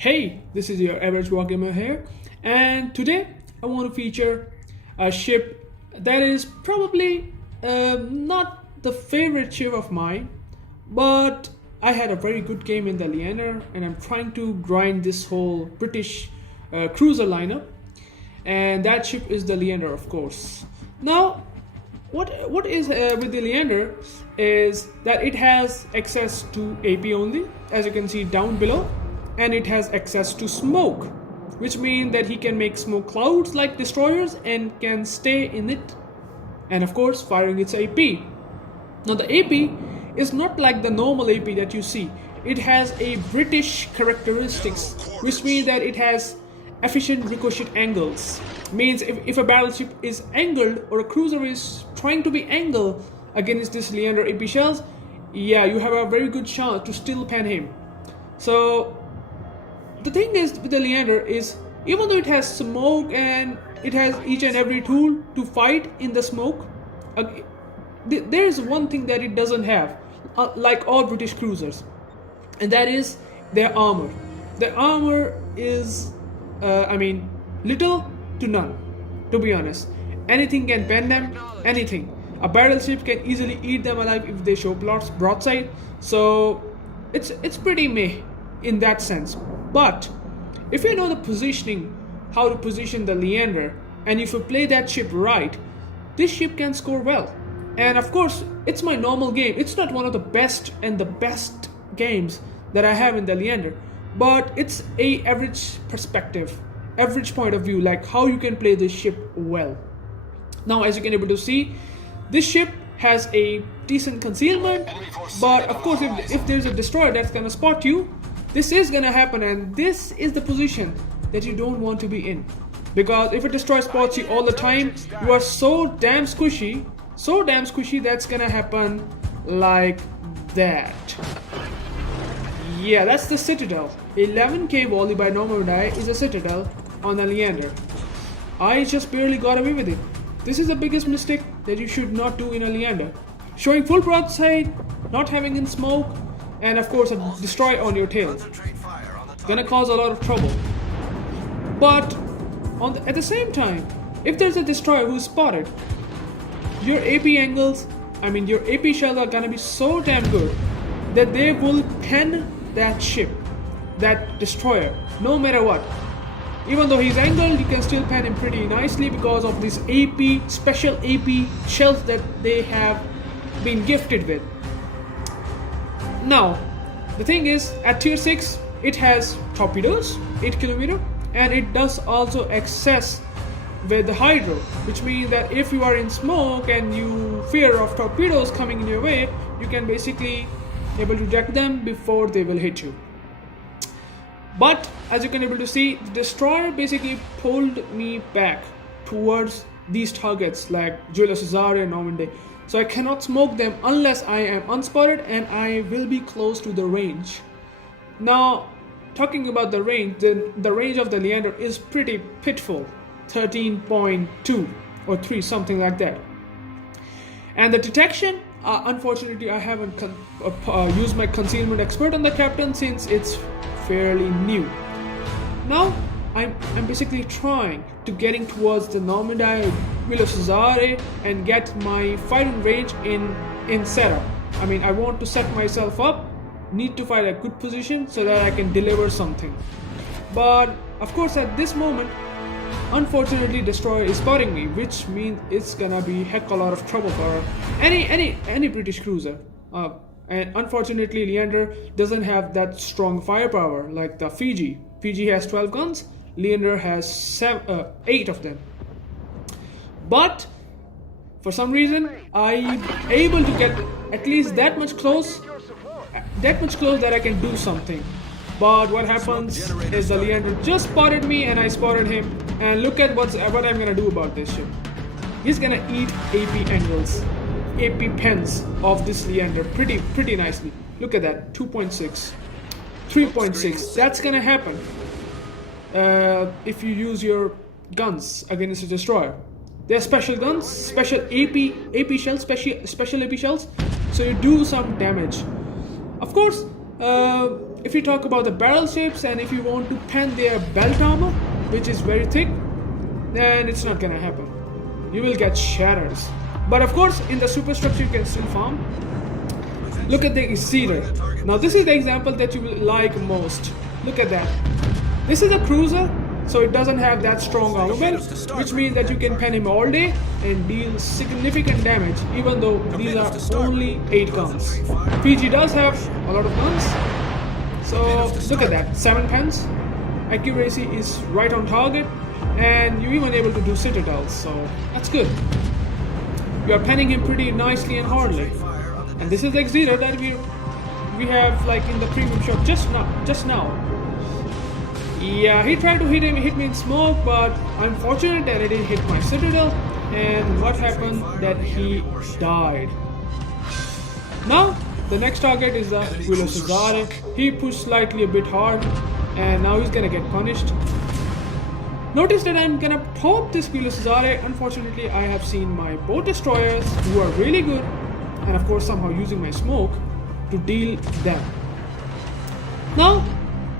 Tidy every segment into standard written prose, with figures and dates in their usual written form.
Hey, this is your UrAvgWarGamer here, and today I want to feature a ship that is probably not the favorite ship of mine, but I had a very good game in the Leander, and I'm trying to grind this whole British cruiser lineup, and that ship is the Leander, of course. Now, what is with the Leander is that it has access to AP only, as you can see down below, and it has access to smoke, which means that he can make smoke clouds like destroyers and can stay in it, and of course firing its AP. Now the AP is not like the normal AP that you see. It has a British characteristics, which means that it has efficient ricochet angles. Means if a battleship is angled or a cruiser is trying to be angled against this Leander AP shells, yeah, you have a very good chance to still pen him. So the thing is with the Leander is, even though it has smoke and it has each and every tool to fight in the smoke, there is one thing that it doesn't have, like all British cruisers, and that is their armor. Their armor is, little to none, to be honest. Anything can pen them, anything. A battleship can easily eat them alive if they show broadside, so it's pretty meh in that sense. But if you know the positioning, how to position the Leander, and if you play that ship right, this ship can score well. And of course, it's my normal game. It's not one of the best games that I have in the Leander, but it's a average perspective, average point of view, like how you can play this ship well. Now, as you can able to see, this ship has a decent concealment, but of course if there's a destroyer that's gonna spot you, this is gonna happen, and this is the position that you don't want to be in, because if a destroyer spots you all the time, you are so damn squishy that's gonna happen like that. Yeah, that's the Citadel. 11k volley by Normandy is a Citadel on a Leander. I just barely got away with it. This is the biggest mistake that you should not do in a Leander. Showing full broadside, not having in smoke, and of course a destroyer on your tail. Gonna cause a lot of trouble. But at the same time, if there's a destroyer who's spotted, your AP angles, your AP shells are gonna be so damn good that they will pen that ship, that destroyer, no matter what. Even though he's angled, you can still pen him pretty nicely because of these special AP shells that they have been gifted with. Now, the thing is, at tier 6, it has torpedoes, 8 km, and it does also access with the hydro, which means that if you are in smoke and you fear of torpedoes coming in your way, you can basically able to deck them before they will hit you. But as you can able to see, the destroyer basically pulled me back towards these targets like Julius Caesar and Normandy. So I cannot smoke them unless I am unspotted and I will be close to the range. Now, talking about the range, the range of the Leander is pretty pitiful, 13.2 or 3, something like that. And the detection, unfortunately I haven't used my concealment expert on the captain since it's fairly new. Now I'm basically trying to getting towards the Normandy, Julius Caesar, and get my firing range in setup. I want to set myself up, need to find a good position so that I can deliver something. But of course at this moment, unfortunately destroyer is spotting me, which means it's gonna be heck a lot of trouble for any British cruiser. And unfortunately Leander doesn't have that strong firepower like the Fiji. Fiji has 12 guns, Leander has 8 of them. But for some reason I'm able to get at least that much close that I can do something. But what happens is the Leander just spotted me and I spotted him, and look at what I'm gonna do about this ship. He's gonna eat AP angles, AP pens of this Leander pretty nicely. Look at that, 2.6, 3.6. That's gonna happen if you use your guns against a destroyer. They're special guns, special AP shells, special AP shells, so you do some damage. Of course, if you talk about the battleships and if you want to pen their belt armor, which is very thick, then it's not gonna happen. You will get shatters. But of course, in the superstructure you can still farm. Look at the Exeter. Now this is the example that you will like most. Look at that. This is a cruiser, so it doesn't have that strong armor belt, which means that you can pen him all day and deal significant damage, even though these are only 8 guns. PG does have a lot of guns, so look at that, 7 pens. Accuracy is right on target, and you're even able to do citadels, so that's good. You are penning him pretty nicely and hardly. And this is the Exeter that we have like in the premium shop just now. Yeah, he tried to hit me in smoke, but I'm fortunate that I didn't hit my citadel. And what happened? That he died. Now the next target is the Cesare. He pushed slightly a bit hard, and now he's gonna get punished. Notice that I'm gonna pop this Cesare. Unfortunately, I have seen my boat destroyers, who are really good, and of course somehow using my smoke to deal them. Now,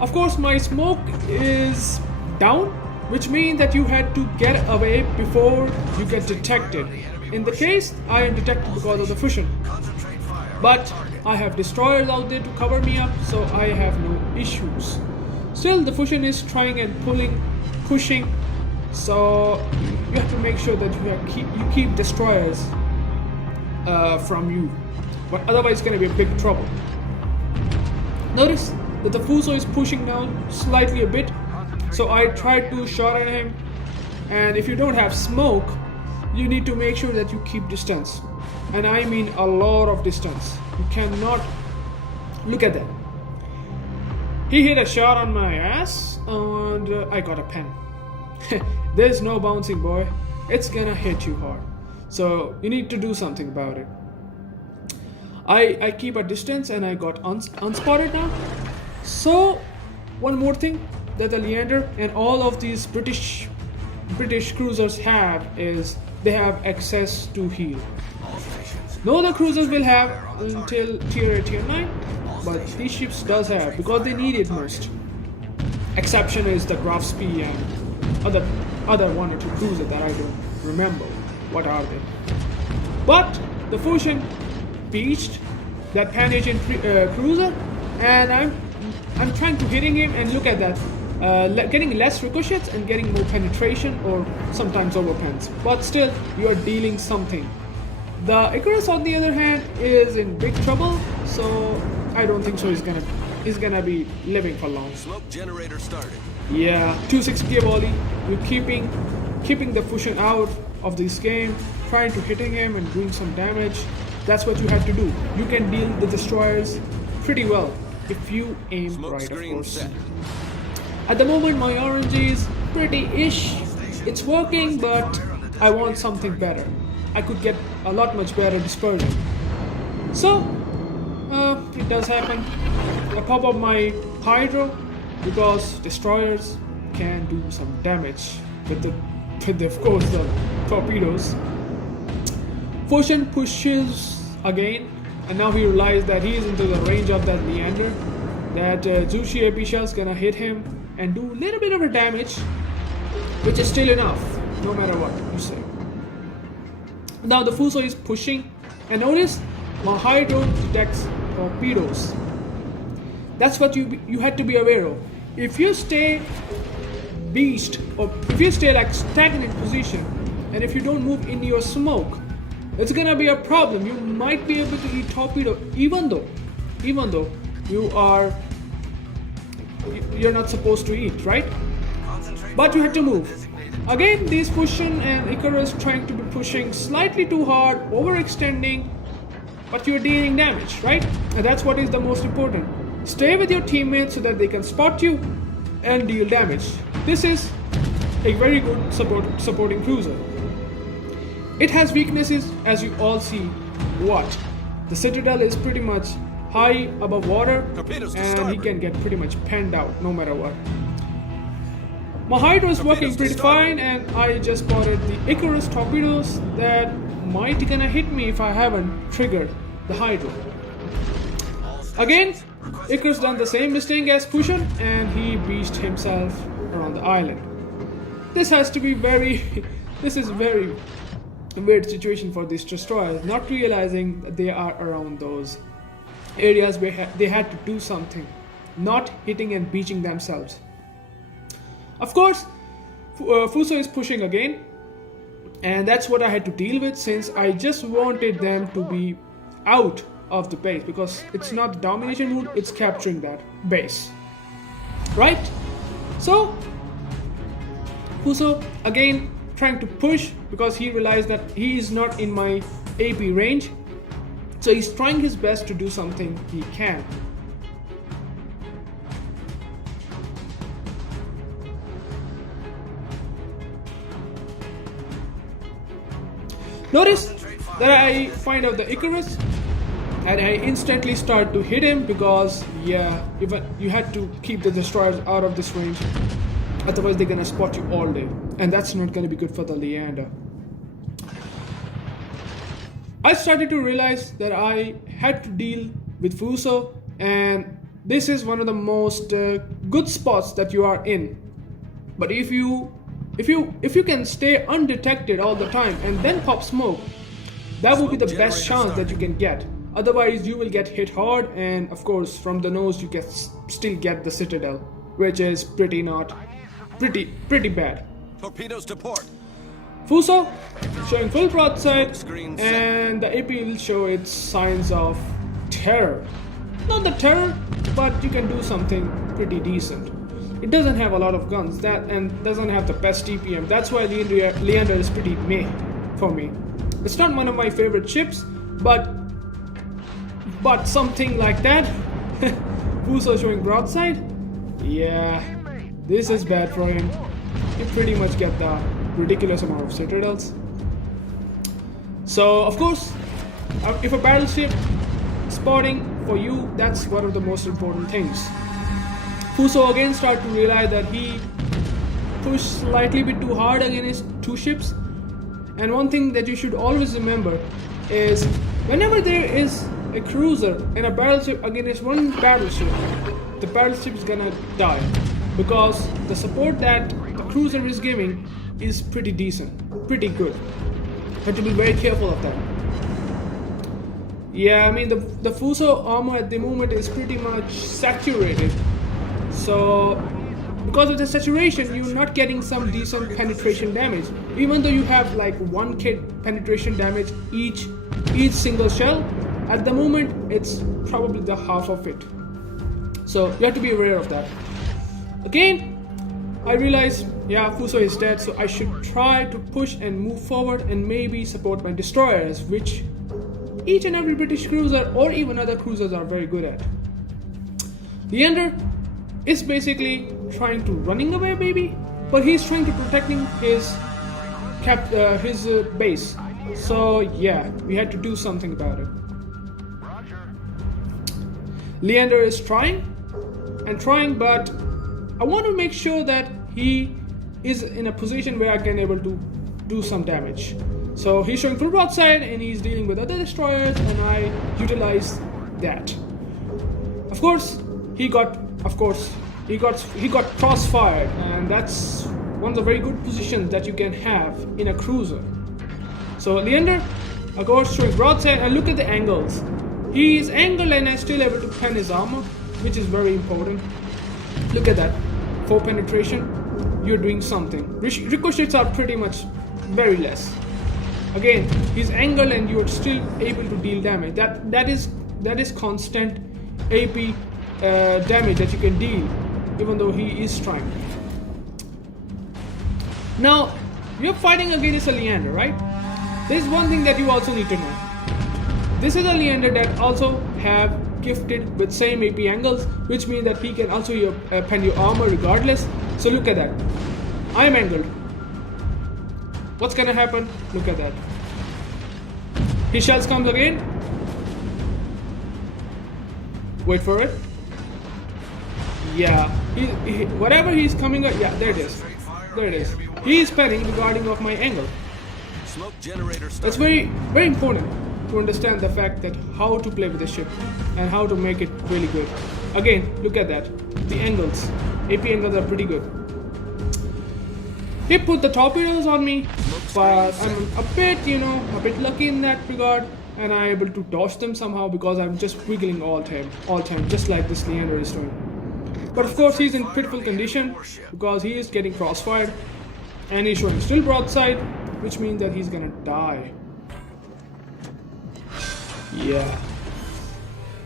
of course, my smoke is down, which means that you had to get away before you get detected. In the case, I am detected because of the fusion. But I have destroyers out there to cover me up, so I have no issues. Still, the fusion is trying and pushing, so you have to make sure that you keep destroyers from you, but otherwise it's going to be a big trouble. Notice that the Fuso is pushing down slightly a bit, so I tried to shot at him. And if you don't have smoke, you need to make sure that you keep distance, and I mean a lot of distance. You cannot look at that. He hit a shot on my ass, and I got a pen. There's no bouncing, boy. It's gonna hit you hard, so you need to do something about it. I keep a distance, and I got unspotted now. So one more thing that the Leander and all of these British cruisers have is they have access to heal. No other cruisers will have until tier 8, tier 9, but these ships does have, because they need it most. Exception is the Graf Spee and other 1 or 2 cruisers that I don't remember what are they. But the Fusion beached that pan-Asian cruiser, and I'm trying to hitting him, and look at that, getting less ricochets and getting more penetration or sometimes overpens, but still you are dealing something. The Icarus, on the other hand, is in big trouble, so I don't think so he's gonna be living for long. Smoke generator started. Yeah, 260k volley. You're keeping the Fusion out of this game, trying to hitting him and doing some damage. That's what you have to do. You can deal the destroyers pretty well if you aim Smoke right, of course. Set. At the moment, my RNG is pretty-ish. It's working, but I want something better. I could get a lot much better dispersion. So, it does happen. I pop up my Hydro because destroyers can do some damage with of course, the torpedoes. Fusion pushes again, and now he realized that he is into the range of that Leander. That Zushi AP shell is gonna hit him and do a little bit of a damage, which is still enough, no matter what you say. Now the Fuso is pushing, and notice my Hydro detects torpedoes. That's what you had to be aware of. If you stay beast, or if you stay like stagnant position, and if you don't move in your smoke, it's gonna be a problem. You might be able to eat torpedo, even though you're not supposed to eat, right? But you have to move. Again, these Fusion and Icarus trying to be pushing slightly too hard, overextending, but you're dealing damage, right? And that's what is the most important. Stay with your teammates so that they can spot you and deal damage. This is a very good supporting cruiser. It has weaknesses, as you all see. What? The Citadel is pretty much high above water, and he can get pretty much penned out no matter what. My Hydro is working pretty fine, and I just spotted the Icarus torpedoes that might gonna hit me if I haven't triggered the Hydro. Again, Icarus done the same mistake as Fusion and he beached himself around the island. This has to be this is very weird situation for these destroyers, not realizing that they are around those areas where they had to do something, not hitting and beaching themselves. Of course, Fuso is pushing again, and that's what I had to deal with, since I just wanted them to be out of the base, because it's not the domination mode, it's capturing that base, right? So Fuso again trying to push, because he realized that he is not in my AP range, so he's trying his best to do something he can. Notice that I find out the Icarus and I instantly start to hit him, because yeah, you had to keep the destroyers out of this range, otherwise they're gonna spot you all day, and that's not gonna be good for the Leander. I started to realize that I had to deal with Fuso, and this is one of the most good spots that you are in. But if you can stay undetected all the time and then pop smoke, that will be the best chance that you can get. Otherwise you will get hit hard, and of course from the nose you can still get the Citadel, which is pretty bad. Torpedoes to port. Fuso showing full broadside, and the AP will show its signs of terror. Not the terror, but you can do something pretty decent. It doesn't have a lot of guns and doesn't have the best TPM. That's why Leander is pretty meh for me. It's not one of my favorite ships, but something like that. Fuso showing broadside. Yeah, this is bad for him. You pretty much get the ridiculous amount of citadels. So of course, if a battleship spotting for you, that's one of the most important things. Fuso again start to realize that he pushed slightly bit too hard against two ships. And one thing that you should always remember is, whenever there is a cruiser and a battleship against one battleship, the battleship is gonna die, because the support that the cruiser is giving is pretty decent, pretty good. You have to be very careful of that. Yeah, I mean the Fuso armor at the moment is pretty much saturated. So because of the saturation, you're not getting some decent penetration damage. Even though you have like 1k penetration damage each single shell, at the moment it's probably the half of it. So you have to be aware of that. Again, I realized, yeah, Fuso is dead, so I should try to push and move forward and maybe support my destroyers, which each and every British cruiser or even other cruisers are very good at. Leander is basically trying to running away maybe, but he's trying to protecting his base. So yeah, we had to do something about it. Leander is trying, but I want to make sure that he is in a position where I can able to do some damage. So he's showing full broadside and he's dealing with other destroyers, and I utilize that. Of course, he got crossfired, and that's one of the very good positions that you can have in a cruiser. So Leander, of course, showing broadside, and look at the angles. He is angled and is still able to pen his armor, which is very important. Look at that, 4 penetration. You're doing something. Ricochets are pretty much very less. Again, he's angled and you're still able to deal damage. That is constant AP damage that you can deal, even though he is trying. Now, you're fighting against a Leander, right? There's one thing that you also need to know. This is a Leander that also have gifted with same AP angles, which means that he can also pen your armor regardless. So look at that. I'm angled. What's gonna happen? Look at that. His shells comes again. Wait for it. Yeah, whatever he's coming up. Yeah, there it is. There it is. He is penning regarding of my angle. It's very, very important to understand the fact that how to play with the ship and how to make it really good. Again, look at that. The angles. AP angles are pretty good. He put the torpedoes on me, but I'm a bit, a bit lucky in that regard, and I'm able to dodge them somehow because I'm just wiggling all time, just like this Leander is doing. But of course, he's in critical condition because he is getting crossfired, and he's showing still broadside, which means that he's gonna die. Yeah.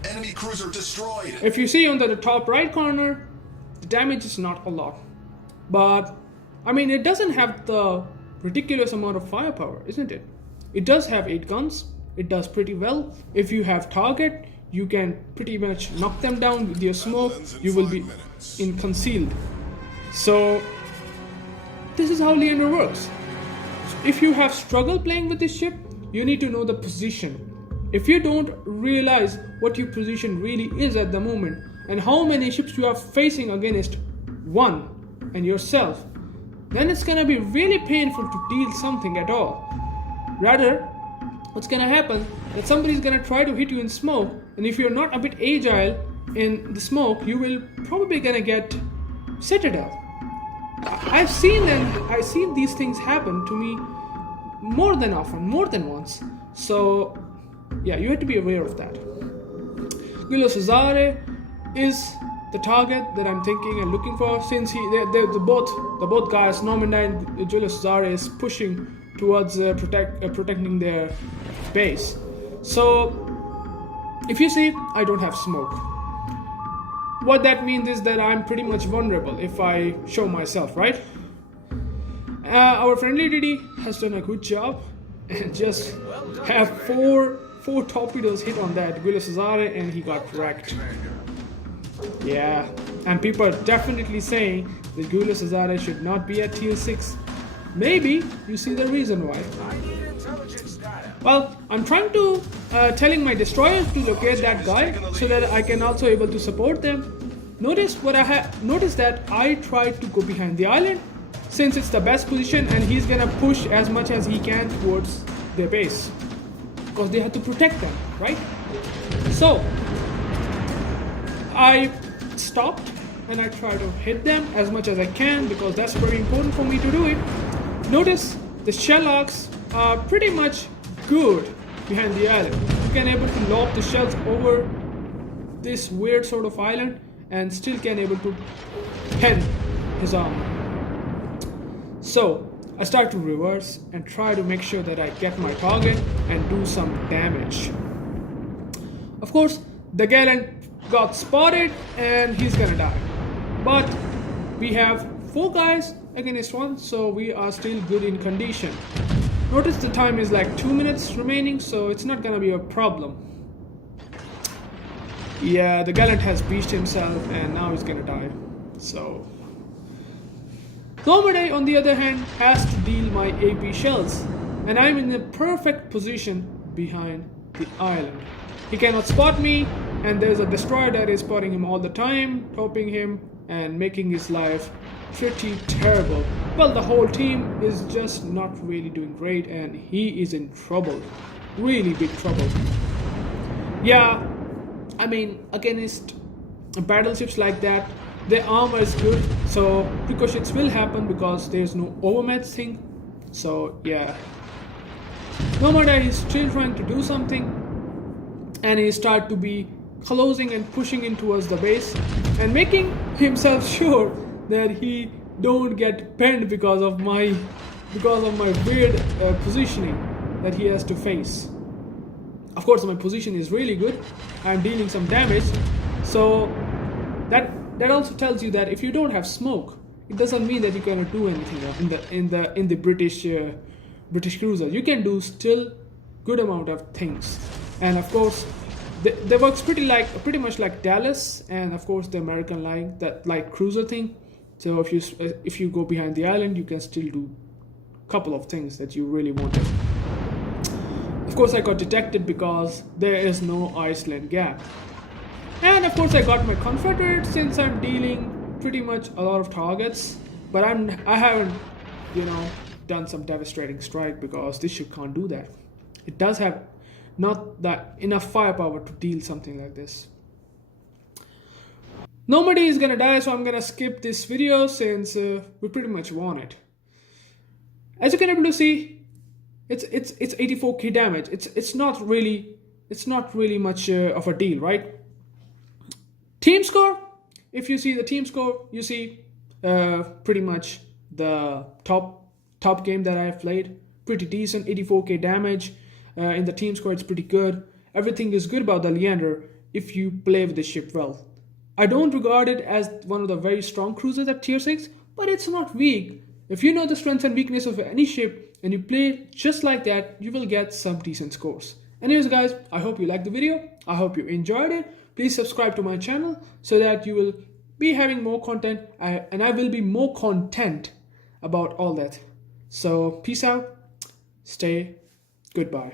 Enemy cruiser destroyed. If you see on the top right corner, the damage is not a lot, but I mean, it doesn't have the ridiculous amount of firepower, isn't it? It does have 8 guns. It does pretty well. If you have target, you can pretty much knock them down with your smoke. You will be concealed. So this is how Leander works. If you have struggle playing with this ship, you need to know the position. If you don't realize what your position really is at the moment and how many ships you are facing against one and yourself, then it's gonna be really painful to deal something at all. Rather, what's gonna happen that somebody's gonna try to hit you in smoke, and if you're not a bit agile in the smoke, you will probably gonna get citadel. I've seen these things happen to me more than once. So yeah, you have to be aware of that. Julius Caesare is the target that I'm thinking and looking for, since the both guys, Normandy and Julius Caesare, is pushing towards protecting their base. So if you see, I don't have smoke. What that means is that I'm pretty much vulnerable if I show myself, right? Our friendly Diddy has done a good job and just have four torpedoes hit on that Julius Caesare, and he got wrecked. Yeah, and people are definitely saying that Julius Caesare should not be at tier 6. Maybe you see the reason why. Well, I'm trying to telling my destroyers to locate that guy so that I can also able to support them. Notice that I tried to go behind the island since it's the best position, and he's gonna push as much as he can towards their base because they have to protect them, right? So I stopped and I try to hit them as much as I can because that's very important for me to do it. Notice the shell arcs are pretty much good behind the island. You can able to lob the shells over this weird sort of island and still can able to pen his armor. So I start to reverse and try to make sure that I get my target and do some damage. Of course, the gallant got spotted and he's gonna die. But we have 4 guys against 1, so we are still good in condition. Notice the time is like 2 minutes remaining, so it's not gonna be a problem. Yeah, the gallant has beached himself and now he's gonna die. So Normandy, on the other hand, has to deal my AP shells, and I'm in the perfect position behind the island. He cannot spot me, and there's a destroyer that is spotting him all the time, topping him and making his life pretty terrible. Well, the whole team is just not really doing great, and he is in trouble, really big trouble. Yeah, I mean, against battleships like that, their armor is good, so ricochets will happen because there's no overmatch thing. So yeah, Normandy is still trying to do something, and he start to be closing and pushing in towards the base and making himself sure that he don't get penned because of my weird positioning that he has to face. Of course, my position is really good. I'm dealing some damage, so that also tells you that if you don't have smoke, it doesn't mean that you cannot do anything in the British cruiser. You can do still good amount of things, and of course, they works pretty much like Dallas, and of course the American light cruiser thing. So if you go behind the island, you can still do a couple of things that you really wanted. Of course, I got detected because there is no Iceland gap. And of course I got my Confederate since I'm dealing pretty much a lot of targets. But I haven't, done some devastating strike because this ship can't do that. It does have not that enough firepower to deal something like this. Nobody is gonna die, so I'm gonna skip this video since we pretty much won it. As you can able to see, it's 84k damage. It's not really much of a deal, right? Team score. If you see the team score, you see pretty much the top game that I've played. Pretty decent, 84k damage. In the team score, it's pretty good. Everything is good about the Leander if you play with the ship well. I don't regard it as one of the very strong cruisers at tier 6, but it's not weak. If you know the strengths and weakness of any ship and you play just like that, you will get some decent scores. Anyways guys, I hope you liked the video. I hope you enjoyed it. Please subscribe to my channel so that you will be having more content and I will be more content about all that. So peace out. Stay. Goodbye.